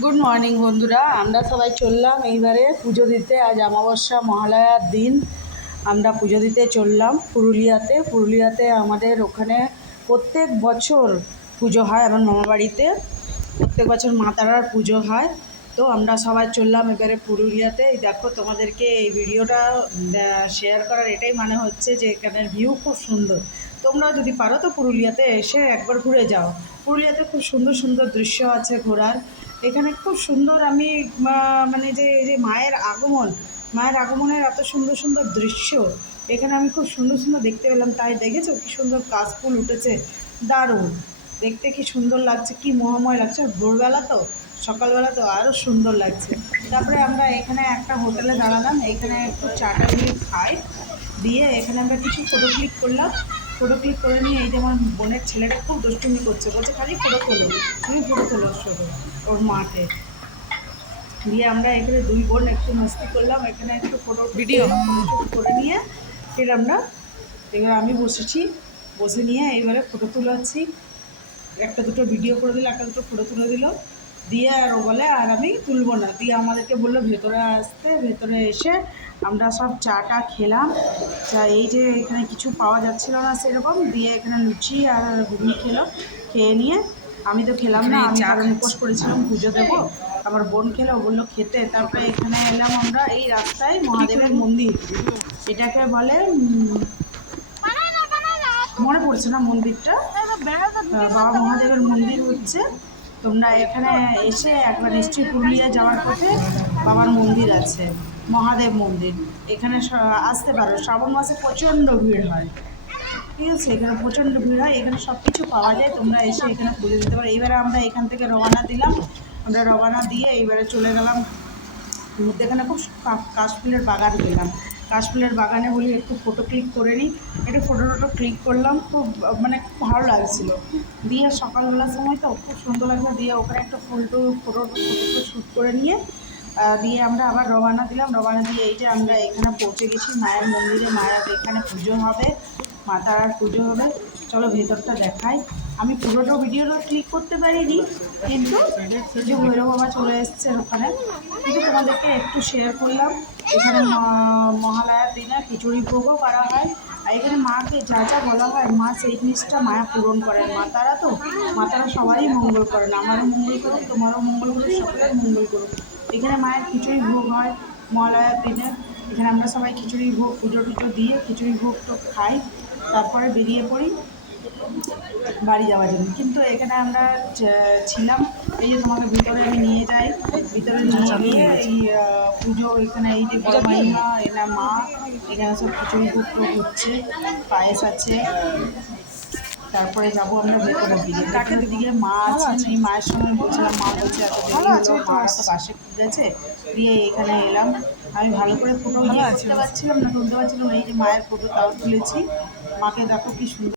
Good morning বন্ধুরা, আমরা সবাই চললাম এইবারে পুজো দিতে। আজ অমাবস্যা মহালয়ার দিন আমরা পুজো দিতে চললাম পুরুলিয়াতে আমাদের ওখানে প্রত্যেক বছর পুজো হয়। আমার মামাবাড়িতে প্রত্যেক বছর মা তারার পুজো হয়। তো আমরা সবাই চললাম এবারে পুরুলিয়াতে। এই দেখো, তোমাদেরকে এই ভিডিওটা শেয়ার করার এটাই মানে হচ্ছে যে এখানের ভিউ খুব সুন্দর। তোমরা যদি পারো তো পুরুলিয়াতে এসে একবার ঘুরে যাও। পুরুলিয়াতে খুব সুন্দর সুন্দর দৃশ্য আছে ঘোরার। এখানে খুব সুন্দর আমি মানে যে এই যে মায়ের আগমনের এত সুন্দর সুন্দর দৃশ্য এখানে আমি খুব সুন্দর সুন্দর দেখতে পেলাম। তাই দেখেছো কি সুন্দর কাশফুল উঠেছে, দারুণ দেখতে, কি সুন্দর লাগছে, কি মোহময় লাগছে। ভোরবেলা তো, সকালবেলা তো আরও সুন্দর লাগছে। তারপরে আমরা এখানে একটা হোটেলে দাঁড়ালাম, এখানে একটু চাটা দিয়ে খাই, দিয়ে এখানে আমরা কিছু ফটো ক্লিক করলাম। ফটো ক্লিক করে নিয়ে এই যে আমার বোনের ছেলেটা খুব দুষ্টুমি করছে, বলছে খালি ফটো তোলো, তুমি ফটো তোলো শুধু ওর মাকে। দিয়ে আমরা এখানে দুই বোন একটু মস্তি করলাম, এখানে একটু ফটো ভিডিও করে নিয়ে ফের আমরা এবার আমি বসে নিয়ে এইবারে ফটো তুলাচ্ছি। একটা দুটো ভিডিও করে দিল, একটা দুটো ফটো তুলে দিল, দিয়ে আর ও বলে আর আমি তুলবো না। দিয়ে আমাদেরকে বললো ভেতরে আসতে। ভেতরে এসে আমরা সব চাটা খেলাম। চা এই যে এখানে কিছু পাওয়া যাচ্ছিল না সেরকম, দিয়ে এখানে লুচি আর ঘুগনি খেয়ে নিয়ে আমি তো খেলাম না, আমি কারণ উপোস করেছিলাম পুজো দেবো। আমার বোন খেলো, বললো খেতে। তারপরে এখানে এলাম আমরা এই রাস্তায় মহাদেবের মন্দির, এটাকে বলে মনে পড়ছে না মন্দিরটা, বাবা মহাদেবের মন্দির হচ্ছে। তোমরা এখানে এসে একবার নিশ্চয়ই পুরুলিয়া যাওয়ার পথে বাবার মন্দির আছে, মহাদেব মন্দির। এখানে আসতে পারো, শ্রাবণ মাসে প্রচণ্ড ভিড় হয়, ঠিক আছে? এখানে প্রচণ্ড ভিড় হয়, এখানে সব কিছু পাওয়া যায়, তোমরা এসে এখানে পুজো দিতে পারো। এইবারে আমরা এখান থেকে রওনা দিলাম, আমরা রওনা দিয়ে এইবারে চলে গেলাম এখানে খুব কাশফুলের বাগান পেলাম। কাশফুলের বাগানে বলি একটু ফটো ক্লিক করে নিই, একটু ফটো ক্লিক করলাম, খুব মানে খুব ভালো লাগছিলো। দিয়ে সকালবেলার সময় তো খুব সুন্দর লাগলো, দিয়ে ওখানে একটা ফটো শ্যুট করে নিয়ে দিয়ে আমরা আবার রওনা দিলাম। রওনা দিয়ে এই যে আমরা এখানে পৌঁছে গেছি মায়ের মন্দিরে। মায়ের এখানে পুজো হবে, মা তারার পুজো হবে। চলো ভেতরটা দেখাই। আমি পুরোটা ভিডিওটা ক্লিক করতে পারিনি, কিন্তু যে ভৈরব বাবা চলে এসছে ওখানে, কিন্তু তোমাদেরকে একটু শেয়ার করলাম। এখানে মহালয়ার দিনে খিচুড়ি ভোগও করা হয়। আর এখানে মাকে যা যা বলা হয় মা সেই জিনিসটা মায়া পূরণ করেন। মা তারা তো, মা তারা সবারই মঙ্গল করেন, আমারও মঙ্গল করুক, তোমারও মঙ্গল করুক, সকলের মঙ্গল করুক। এখানে মায়ের খিচুড়ি ভোগ হয় মহালয়ার দিনে। এখানে আমরা সবাই খিচুড়ি ভোগ পুজো টুজো দিয়ে খিচুড়ি ভোগ তো খাই, তারপরে বেরিয়ে পড়ি বাড়ি যাওয়ার জন্য। কিন্তু এখানে আমরা ছিলাম, এই যে তোমাকে ভিতরে আমি নিয়ে যাই, ভিতরে নিয়ে গিয়ে এই পুজো এখানে এই যে বড় মাইমা এনা মা এখানে সব খিচুড়ি ভোগ হচ্ছে, পায়েস আছে। তারপরে যাবো আমরা ভেতরের দিকে মা আছেন, এই মায়ের সঙ্গে বলছিলাম, মা বলছে এত দেরি হলো, মা তো বাসে খুঁজেছে। দিয়ে এখানে এলাম, আমি ভালো করে ফটো তুলতে পারছিলাম না, এই যে মায়ের ফটো তাও তুলেছি। মাকে দেখো কি সুন্দর।